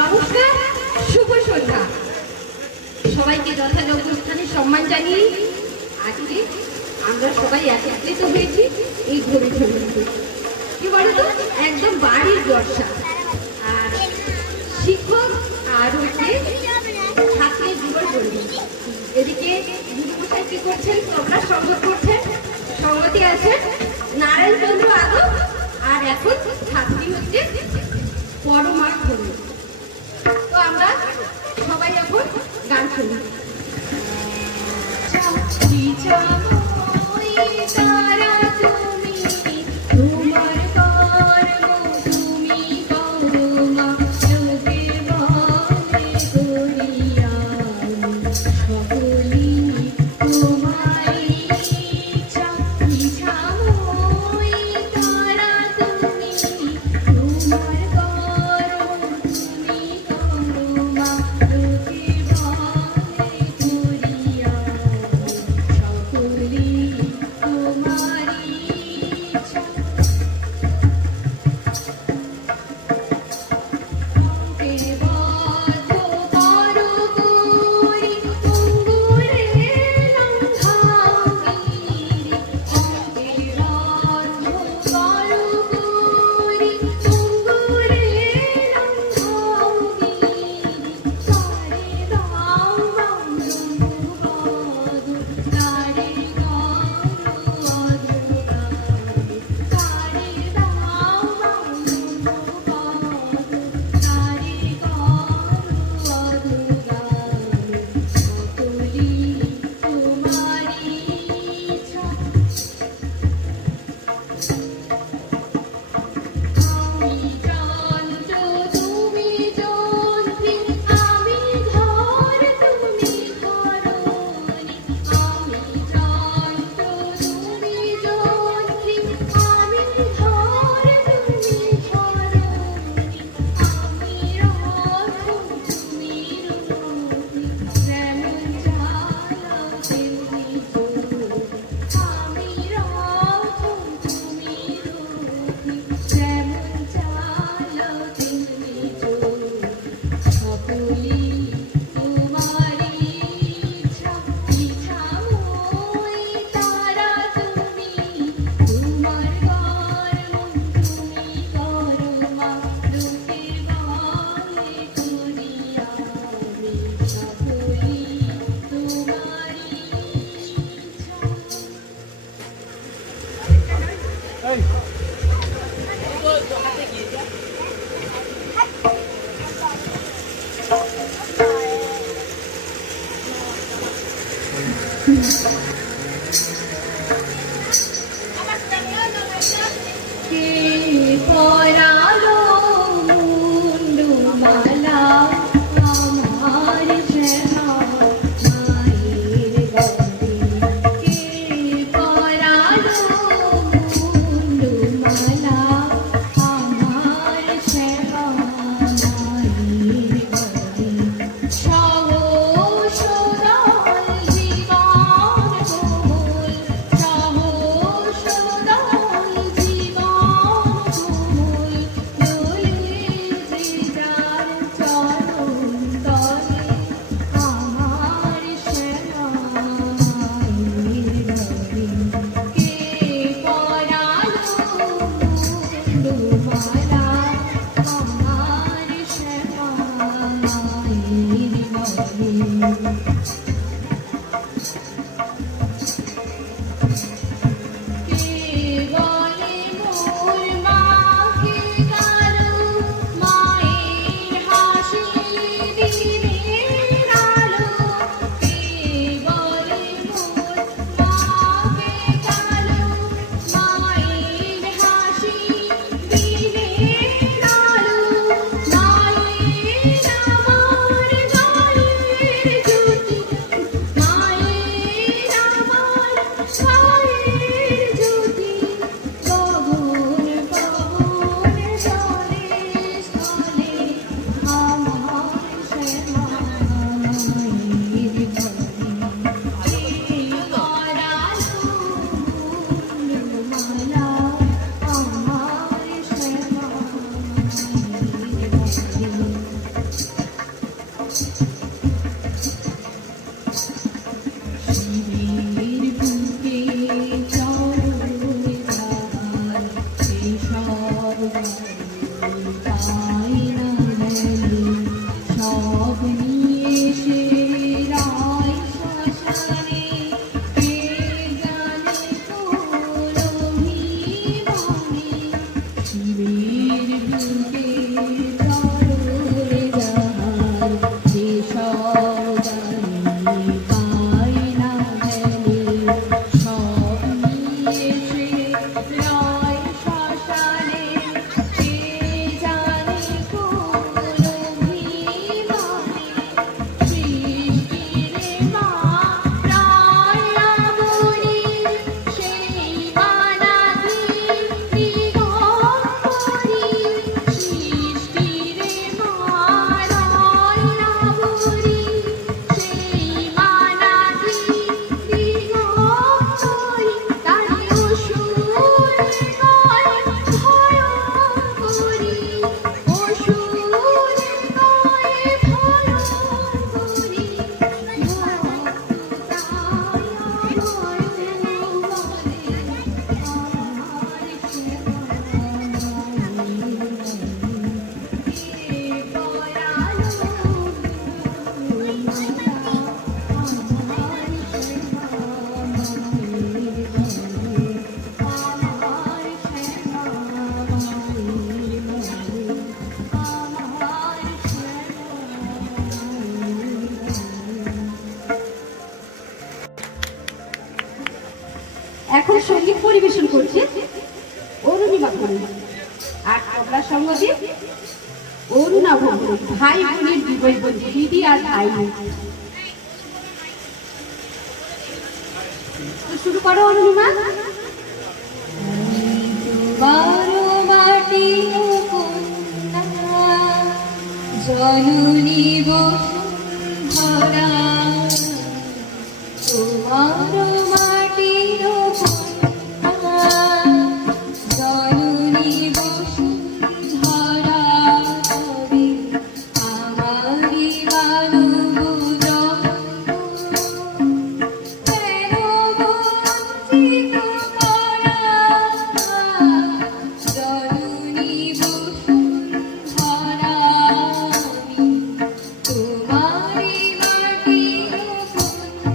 নমস্কার, শুভ সন্ধ্যা। সবাইকে যথাযোগ্য স্থানে সম্মান জানিয়ে আজকে আমরা সবাই একত্রিত হয়েছি এই ঘড়ি ছবিতে। কি বলতো, একদম বাড়ির বর্ষা। আর শিক্ষক আর হচ্ছে ছাত্রের জীবন বলবি। এদিকে গুরুমশাই কি করছেন, তোমরা সঙ্গ করছেন, সঙ্গতি আছেন নারায়ণচন্দ্র আদব। আর এখন ছাত্রী হচ্ছে পরমা ধরু। তো আমরা সবাই এখন গান শুনি। আয়না মেলে সব নিয়ে সে রায় শ্মশানে কে জানে তোর অভিমানে শিবের বুকে তরলে যাহার যে সদানি পায় না মেলে সব নিয়ে সে রায় শ্মশানে কে জানে কোন অভিমানে সৃষ্টির মা প্রায় আমরি সেই মানাধি দিগম্বরী সৃষ্টির মা প্রায় আমরি সেই মানাধি দিগম্বরী তারি অসুর নয় ভয়ঙ্করী অসুর নয় ভয়ঙ্করী এখন সঙ্গীত পরিবেশন করছে অরুণিমা ভৌমিক আর তবলা সঙ্গতে অরুণা ভৌমিক। ভাই বোনের যুগলবন্দী দিদি আর ভাই। তো শুরু করো অরুণিমা। বারো মাটির কন্যা জননী বসুন্ধরা তোমার মাটির কন্যা জননী বসুন্ধরা তবে আমারি মানব কেন বঞ্চিত করা জননী বসুন্ধরা আমি তোমারি মাটির কন্যা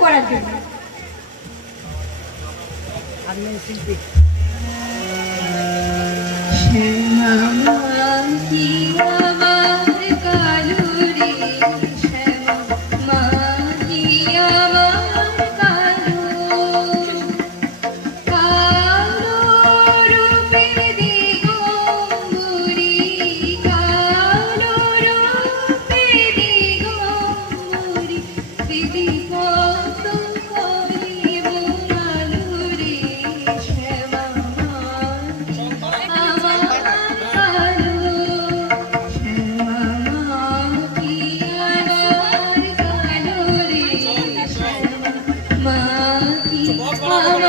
পড়ার জন্য। শ্যামা কি আমার কালো রে, শ্যামা কি আমার কালো, কালো রূপের দিগম্বরী, কালো রূপের দিগম্বরী, দিদি কত করিব আলো রে, শ্যামা আমার কালো, শ্যামা কি আমার কালো রে, শ্যামা কি আমার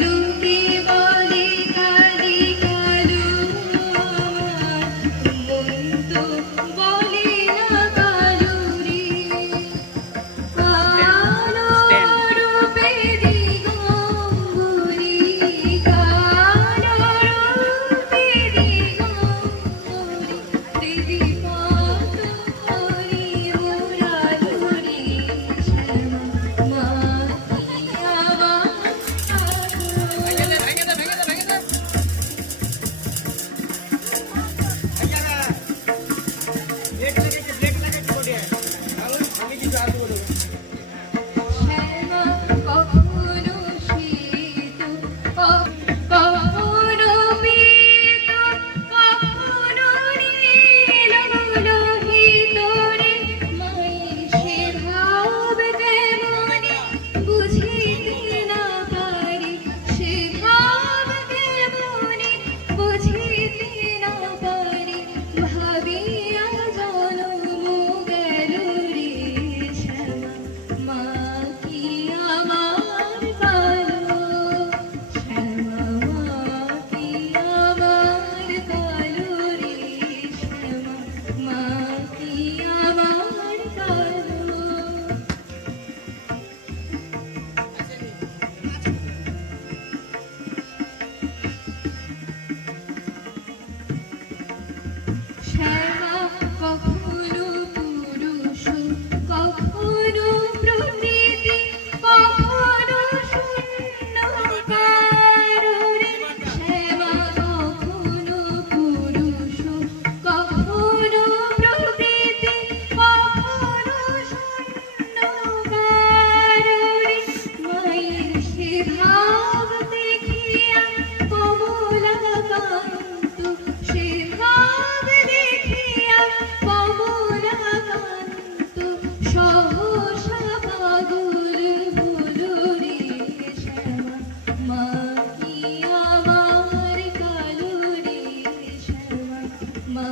লোকে বলে কালি কালো আমার, মন তো বলে না কালো রে, কালো রূপে দিগম্বরী, কালো রূপে দিগম্বরী, দিদি কত করিব আলো রে, শ্যামা কি আমার কালো। শ্যামা কখনো শীত, কখনো পীত, কখনো নীল লোহিত রে, মায়ের সে ভাব তেমনি বুঝিতে না পারি, সে ভাব তেমনি বুঝিতে না পারি, ভাবিয়া জনম গেল রে, শ্যামা কি আমার কালো, শ্যামা কি আমার কালো রে, শ্যামা কি আমার কালো। শ্যামা কখনো পুরুষ, কখনো প্রকৃতি, কখনো শূন্য কারো রে, শ্যামা কখনো পুরুষ, কখনো প্রকৃতি, কখনো শূন্য কারো রে, মায়ের সে ভাব দেখিয়া কমলাকান্ত, সে ভাব দেখিয়া কমলাকান্ত, সহসা পাগল হলো রে, শ্যামা কি আমার কালো রে, শ্যামা